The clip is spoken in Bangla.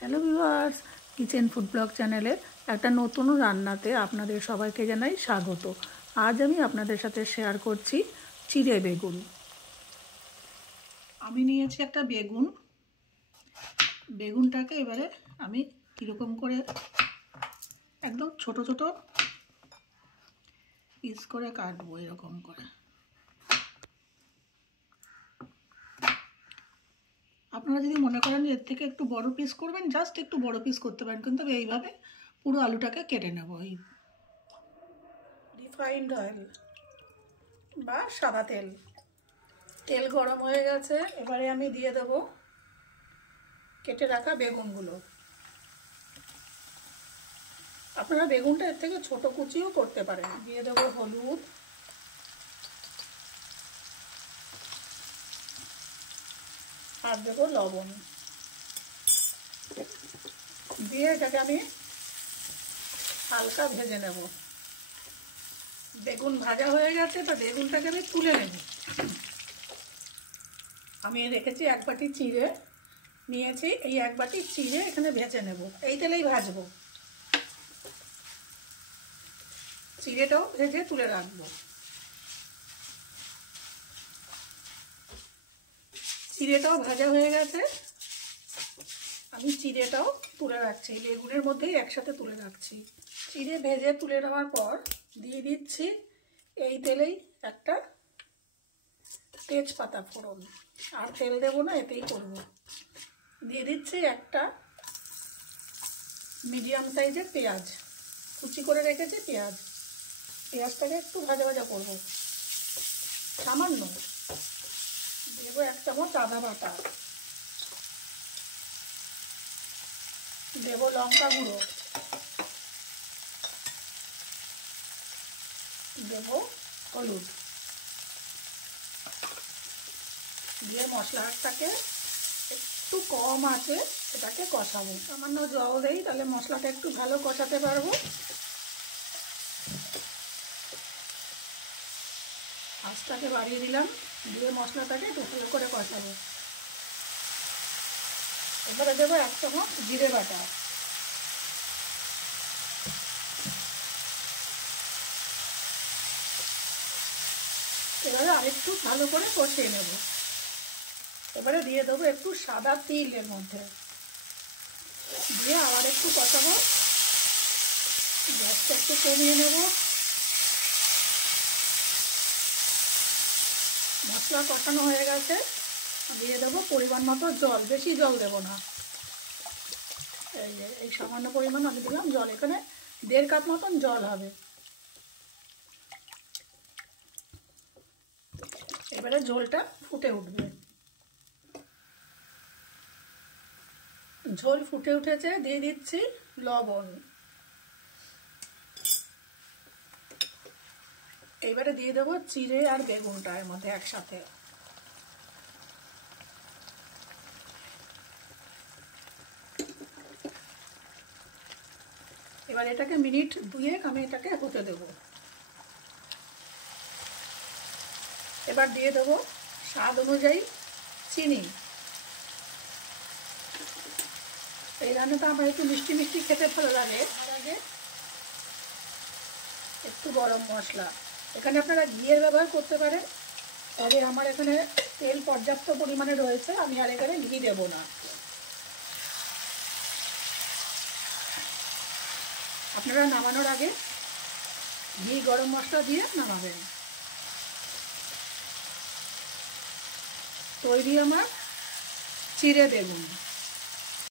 Hello viewers, kitchen food blog চ্যানেলের একটা নতুন রান্নাতে আপনাদের সবাইকে জানাই স্বাগত। আজ আমি আপনাদের সাথে শেয়ার করছি চিড়ে বেগুন। আমি নিয়েছি একটা বেগুনটাকে এবারে আমি কীরকম করে একদম ছোট ছোট পিস করে কাটবো, এরকম করে। আপনারা যদি মনে করেন এর থেকে একটু বড় পিস করবেন, জাস্ট একটু বড় পিস করতে পারেন, কিন্তু এইভাবে পুরো আলুটাকে কেটে নেব। এই রিফাইন্ড অয়েল বা সাদা তেল গরম হয়ে গেছে। এবারে আমি দিয়ে দেব কেটে রাখা বেগুনগুলো। আপনারা বেগুনটা এর থেকে ছোট কুচিও করতে পারেন। দিয়ে দেব হলুদ, আর দেবো লবণ, দিয়ে এটাকে আমি হালকা ভেজে নেব। বেগুন ভাজা হয়ে গেছে, তো বেগুনটাকে আমি তুলে নেব। আমি রেখেছি এক বাটি চিড়ে নিয়েছি, এই এক বাটি চিড়ে এখানে ভেজে নেব। এই তেলেই ভাজবো, চিড়েটাও ভেজে তুলে রাখবো। চিড়েটাও ভাজা হয়ে গেছে, আমি চিড়েটাও তুলে রাখছি, বেগুনের মধ্যেই একসাথে তুলে রাখছি। চিড়ে ভেজে তুলে নেওয়ার পর দিয়ে দিচ্ছি এই তেলেই একটা তেজপাতা ফোড়ন। আর তেল দেবো না, এতেই করব। দিয়ে দিচ্ছি একটা মিডিয়াম সাইজের পেঁয়াজ, কুচি করে রেখেছি পেঁয়াজটাকে একটু ভাজা ভাজা করবো সামান্য। দেবো 1 চামচ আদা বাটা, দেবো লঙ্কা গুঁড়ো, দেবো হলুদ, দিয়ে মশলাটাকে একটু কম আছে এটাকে কষাবো। সামান্য জল দেই, তাহলে মশলাটা একটু ভালো কষাতে পারবো। আঁচটাকে বাড়িয়ে দিলাম, দিয়ে মশলাটাকে একটু ভালো করে কষাবো। এবারে দেবো 1 চামচ জিরে বাটা, এবারে আরেকটু ভালো করে কষিয়ে নেব। এবারে দিয়ে দেবো একটু সাদা তিল এর মধ্যে, দিয়ে আবার একটু কষাবো। গ্যাসটা একটু কমিয়ে নেব। মশলা কষানো হয়ে গেছে, দিয়ে দেবো পরিমাণ মতো জল, বেশি জল দেব না। এই সামান্য পরিমাণ আমি দিলাম জল, এখানে 1.5 কাপ মতন জল হবে। এবারে ঝোলটা ফুটে উঠবে। ঝোল ফুটে উঠেছে, দিয়ে দিচ্ছি লবণ। এবারে দিয়ে দেবো চিড়ে আর বেগুনটা এর মধ্যে একসাথে। এবার এটাকে মিনিট 2 আমি এটাকে হতে দেব। এবার দিয়ে দেবো স্বাদ অনুযায়ী চিনি। এই রান্নাটা আমার একটু মিষ্টি মিষ্টি খেতে ভালো লাগে। তার আগে একটু গরম মশলা, এখানে আপনারা ঘিয়ের ব্যবহার করতে পারেন, তবে আমার এখানে তেল পর্যাপ্ত পরিমাণে রয়েছে, আমি আর এখানে ঘি দেব না। আপনারা নামানোর আগে ঘি গরম মশলা দিয়ে নামাবেন। তৈরি আমার চিড়ে বেগুন।